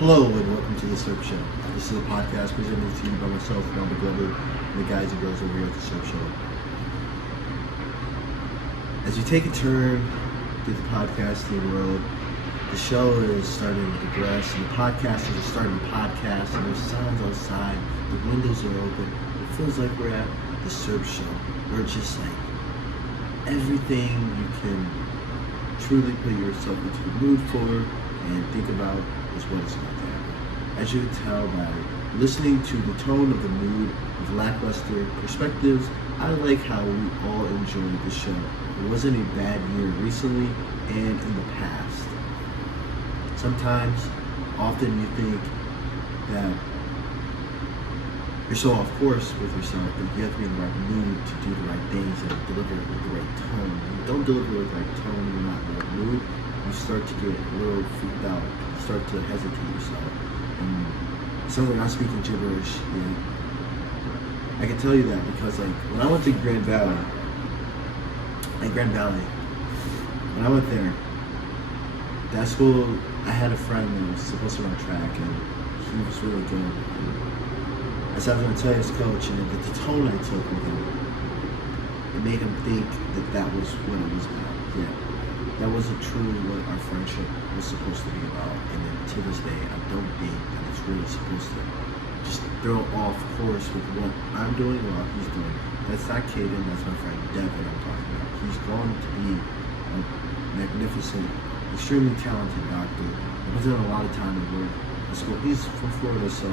Hello and welcome to the Surp Show. This is a podcast presented to you by myself, Robert Glover, and the guys and girls over here at the Surp Show. As you take a turn through the podcasting world, the show is starting to progress, and the podcasters are starting to podcast, and there's sounds outside, the windows are open. It feels like we're at the Surp Show, where it's just like everything you can truly put yourself into the mood for and think about is what is about to happen. As you can tell by listening to the tone of the mood of lackluster perspectives, I like how we all enjoyed the show. It wasn't a bad year recently and in the past. Sometimes, often you think that you're so off course with yourself that you have to be in the right mood to do the right things and deliver it with the right tone. When you don't deliver with the right tone, you're not in the right mood, you start to get a little freaked out. You start to hesitate yourself. And something not speaking gibberish, I can tell you that because when I went to Grand Valley, when I went there, that school, I had a friend that was supposed to run track and he was really good. As I was going to tell his coach, and the tone I took with him, it made him think that was what it was about. Yeah, that wasn't truly what our friendship was supposed to be about. And then to this day, I don't think that it's really supposed to just throw off course with what I'm doing while he's doing. That's not Caden, that's my friend Devin I'm talking about. He's going to be a magnificent, extremely talented doctor. He puts in a lot of time to work at school. He's from Florida, so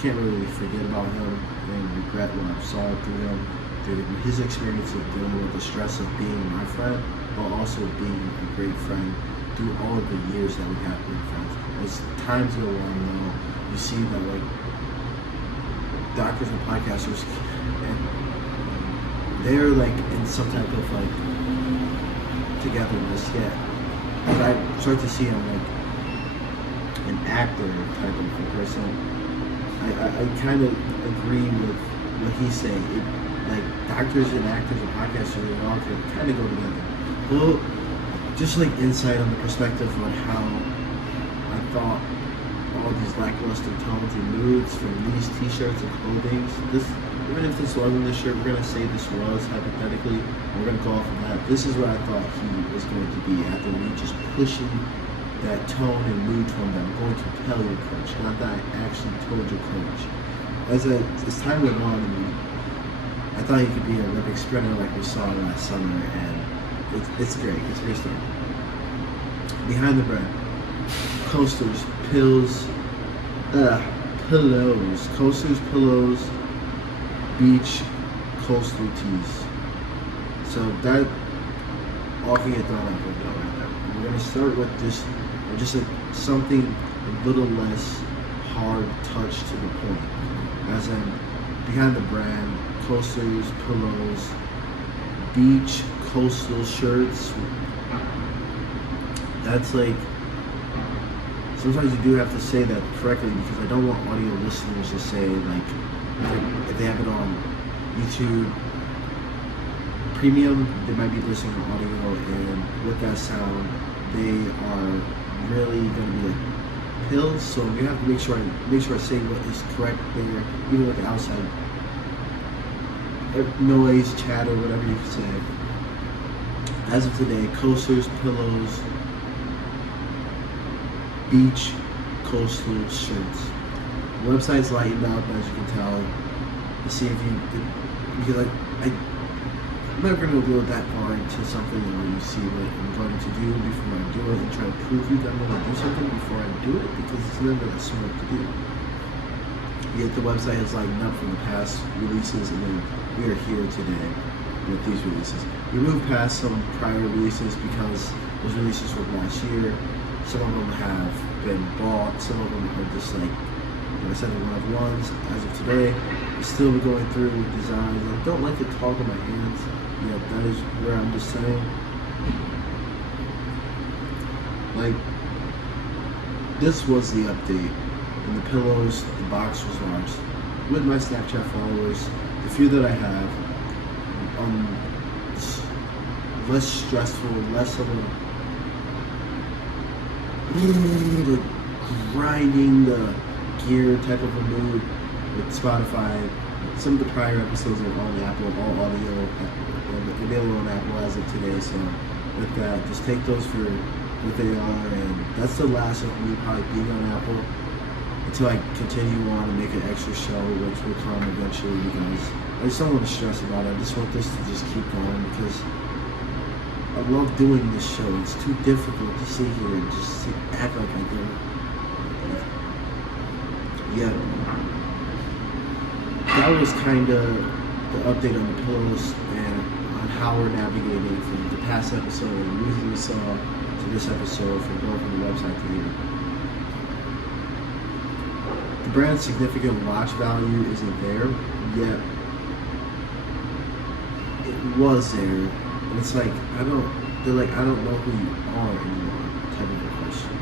can't really forget about him and regret what I saw through him, through his experience of dealing with the stress of being my friend, while also being a great friend through all of the years that we have been friends. As times go on, though, you see that doctors and podcasters, and they're in some type of togetherness. Yet, as I start to see him an actor type of a person, I kind of agree with what he's saying. Doctors and actors and podcasters, they all can kind of go together. Well, just insight on the perspective on how I thought all these lackluster tones and moods from these t-shirts and clothing. Even if this wasn't the shirt, we're going to say this was, hypothetically, we're going to go off of that. This is what I thought he was going to be after me just pushing that tone and mood from them. I'm going to tell your coach, not that I actually told your coach. As time went on, I thought he could be an Olympic sprinter like we saw last summer, and it's great. It's a great story. Behind the brand, coasters, pillows, coasters, pillows, beach, coastal tees. So that all can get thrown out the window right there. We're gonna start with just something a little less hard touch to the point. As in, behind the brand, coasters, pillows, beach, coastal shirts. That's sometimes you do have to say that correctly because I don't want audio listeners to say if they have it on YouTube Premium, they might be listening to audio, and with that sound, they are really going to be pills. So you have to make sure I say what is correct there, even with the outside noise, chatter, whatever you say. As of today, coasters, pillows, beach, coastal shirts. The website's lightened up, as you can tell. To see because I'm not going to go that far into something where you see what I'm going to do before I do it and try to prove you that I'm going to do something before I do it because it's never that smart to do. Yet the website has lightened up from the past releases, and then we are here today with these releases. We moved past some prior releases because those releases from last year, some of them have been bought, some of them are just like I said, one-of-ones. As of today, we'll still be going through designs. I don't like to talk with my hands. Yeah, that is where I'm just saying. This was the update. And the pillows, the box was launched. With my Snapchat followers, the few that I have, less stressful, less of a grinding the gear type of a mood with Spotify. Some of the prior episodes are on Apple, all audio, available on Apple as of today. So with that, just take those for what they are, and that's the last of me probably being on Apple until I continue on and make an extra show, which will come eventually, you guys. I just don't want to stress about it. I just want this to just keep going because I love doing this show. It's too difficult to sit here and just act like I do. Yeah. That was kind of the update on the post and on how we're navigating from the past episode and the music we saw to this episode from going from the website to here. The brand's significant watch value isn't there yet. It was there, and it's like they're like, I don't know who you are anymore type of a question.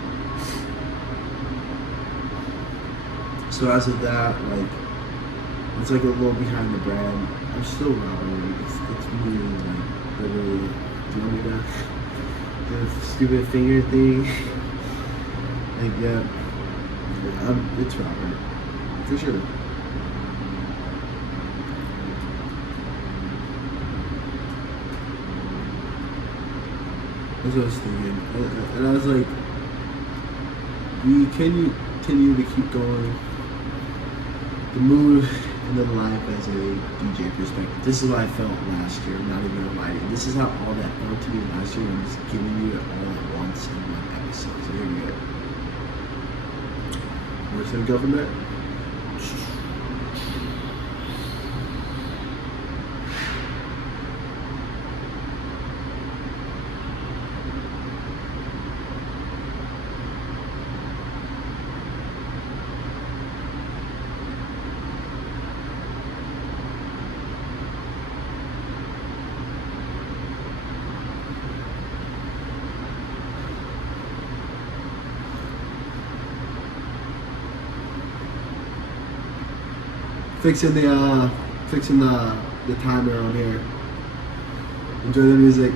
So as of that, like, it's like a little behind the brand. I'm still Robert. It's me, like, literally doing the stupid finger thing. Like, yeah, it's Robert, for sure. That's what I was thinking. And I was like, we continue to keep going. The mood and the life as a DJ perspective. This is what I felt last year, not even gonna lie. This is how all that felt to me last year. I'm just giving you it all at once in one episode. So here we go. Where's the government? Fixing the timer on here. Enjoy the music.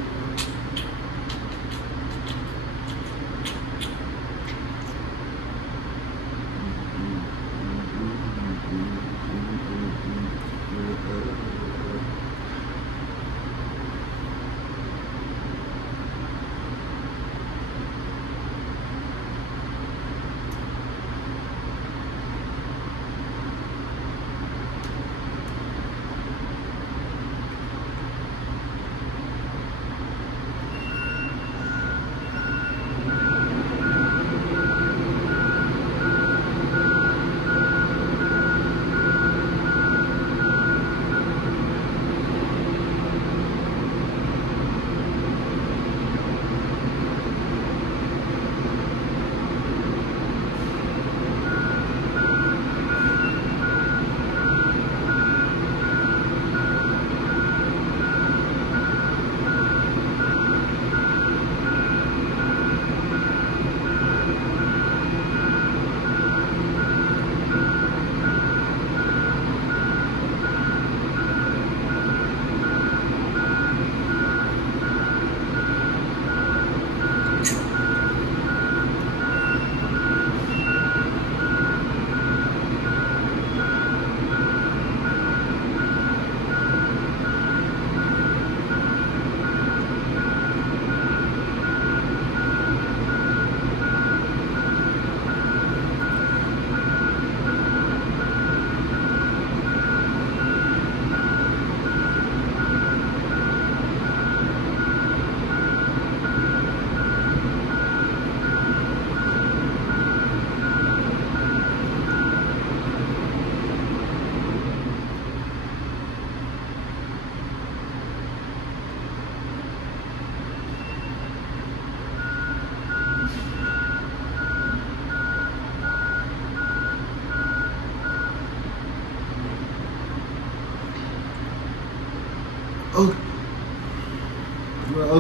Oh,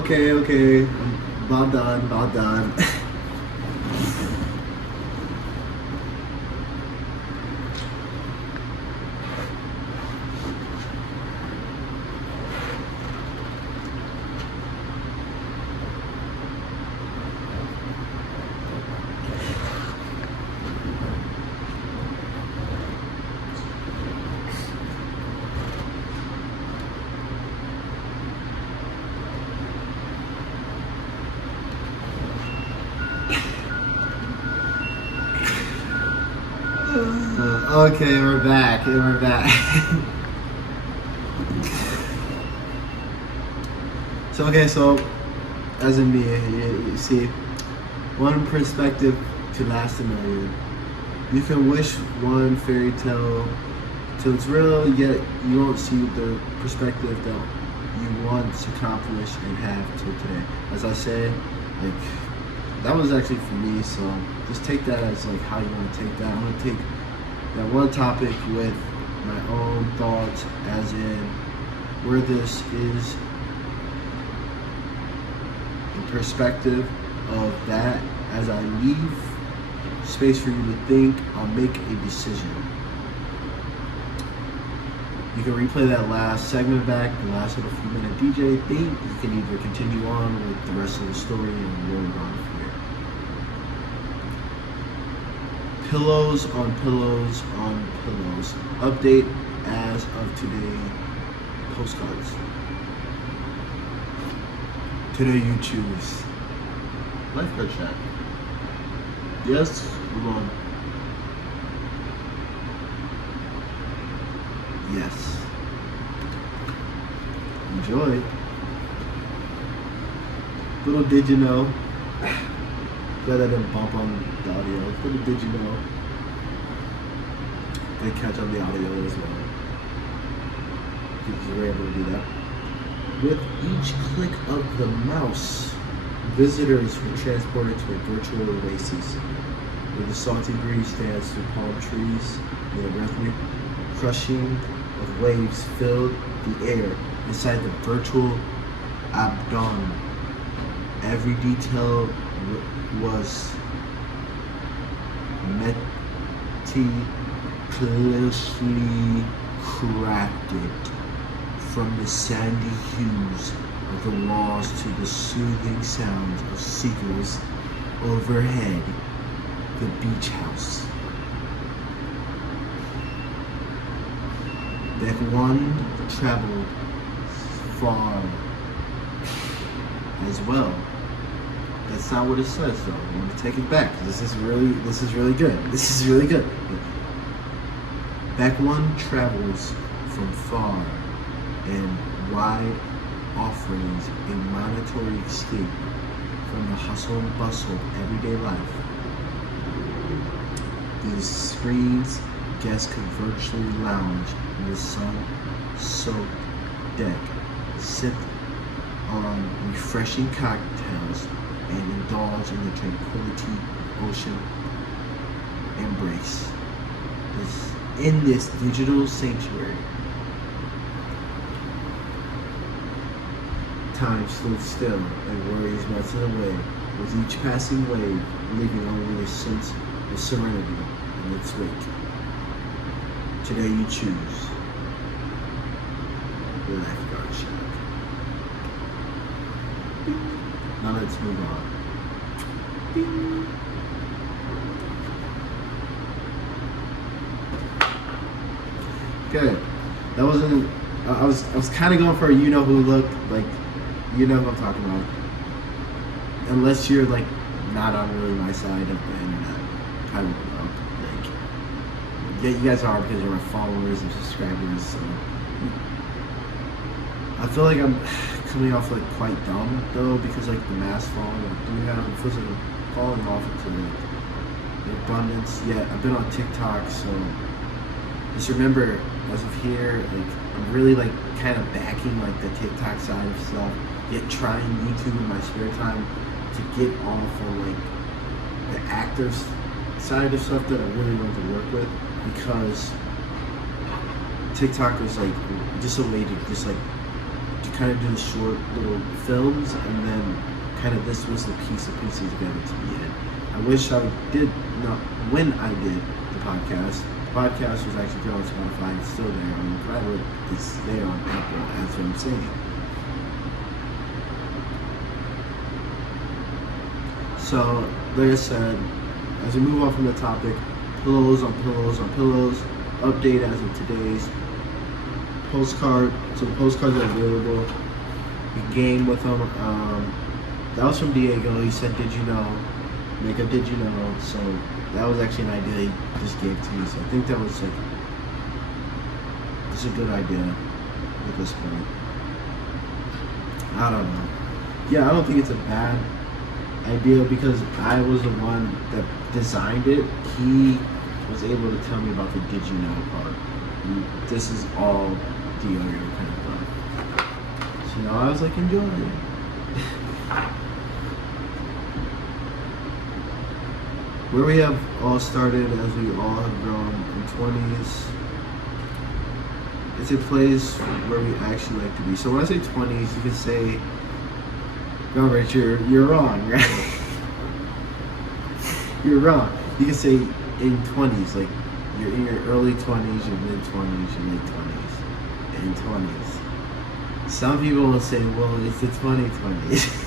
okay. About done. Okay, we're back. So as in me, you see, one perspective to last a million. You can wish one fairy tale till it's real, yet you won't see the perspective that you once accomplished and have till today. As I say, like, that was actually for me, so just take that as like how you want to take that. I'm going to take that one topic with my own thoughts, as in where this is in perspective of that. As I leave space for you to think, I'll make a decision. You can replay that last segment back, the last little few minute DJ thing. You can either continue on with the rest of the story and roll it on from here. Pillows on pillows on pillows. Update as of today. Postcards. Today you choose. Lifeguard shack. Yes, we're on. Yes. Enjoy. Little did you know. Glad I didn't bump on the audio. Little did you know. They catch on the audio as well. Because you were able to do that. With each click of the mouse, visitors were transported to a virtual oasis where the salty breeze stands through palm trees and the rhythmic crushing of waves filled the air inside the virtual abdon. Every detail was meticulously crafted, from the sandy hues of the walls to the soothing sounds of seagulls overhead the beach house. That one traveled far as well. That's not what it says though. I'm gonna take it back. This is really good. Back one travels from far and wide, offerings a monetary escape from the hustle and bustle of everyday life. These screens, guests could virtually lounge in the sun-soaked deck, sip on refreshing cocktails, and indulge in the tranquility of ocean embrace. In this digital sanctuary, time stood still and worries melted away, with each passing wave leaving only a sense of serenity in its wake. Today you choose the lifeguard shack. Now let's move on. Good. That wasn't. I was kind of going for a you know who look, like, you know who I'm talking about. Unless you're like not on really my side of the internet, I won't know. Like, yeah, you guys are, because you're my followers and subscribers. So I feel like I'm coming off like quite dumb though, because like the mass following I do have, it feels like I'm falling off into like the abundance. Yet I've been on TikTok, so just remember, as of here, like I'm really like kind of backing like the TikTok side of stuff, yet trying YouTube in my spare time to get off on like the actors side of stuff that I really want to work with, because TikTok was like just a way to just like to kind of do the short little films, and then kind of this was the piece of pieces together to the end. I wish I did not when I did the podcast. The podcast was actually there on Spotify. It's still there. I'm glad it's there on Apple. That's what I'm saying. So, like I said, as we move on from the topic, pillows on pillows on pillows. Update as of today's postcard. So the postcards are available. We game with them. That was from Diego. He said, "Did you know?" Make a "Did you know?" So that was actually an idea he just gave to me. So I think that was like just a good idea at this point. I don't know. Yeah, I don't think it's a bad idea because I was the one that designed it. He was able to tell me about the did you know part. And this is all deodorant kind of stuff. So I was like enjoying it. Where we have all started as we all have grown in 20s, it's a place where we actually like to be. So when I say 20s, you can say, no, Rich, you're wrong, right? You're wrong. You can say in 20s, like you're in your early 20s, your mid 20s, your late 20s, and 20s. Some people will say, well, it's the 2020s.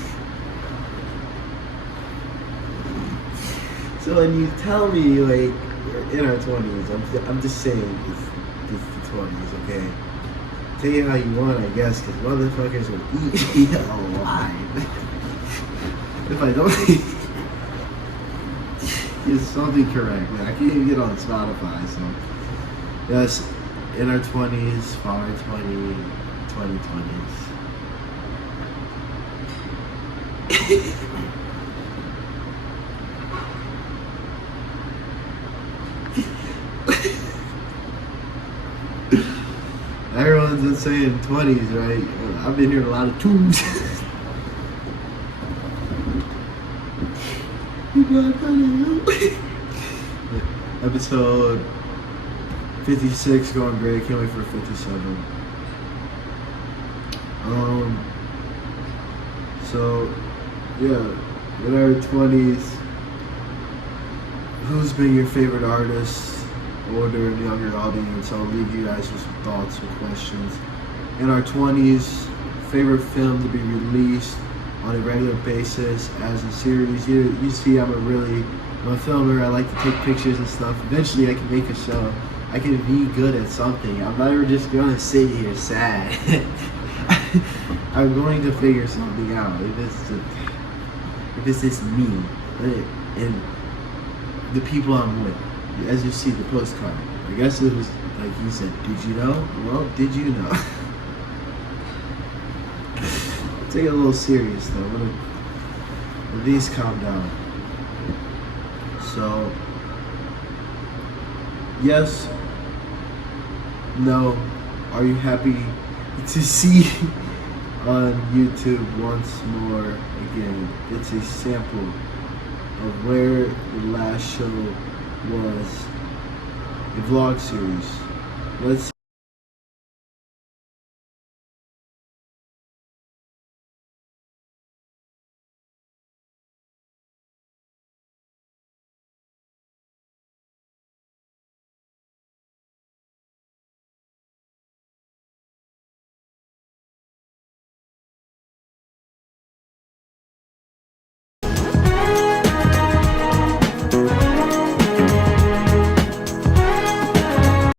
So when you tell me like we're in our 20s, I'm just saying it's the 20s, okay? Take it how you want, I guess, because motherfuckers will eat me alive. If I don't get something correct, man. I can't even get on Spotify, so yes, in our 20s, fall 2020s. Everyone's been saying 20s, right? I've been hearing a lot of twos. Episode 56 going great. Can't wait for 57. So yeah, in our 20s, who's been your favorite artist? Older and younger audience. I'll leave you guys with some thoughts and questions. In our 20s, favorite film to be released on a regular basis as a series. You see, I'm a filmer. I like to take pictures and stuff. Eventually, I can make a show. I can be good at something. I'm never just gonna sit here sad. I'm going to figure something out. If it's just me and the people I'm with. As you see the postcard, I guess it was like you said, did you know? Well, did you know? Take it a little serious though. When these calm down. So, yes, no, are you happy to see on YouTube once more again? It's a sample of where the last show was a vlog series. Let's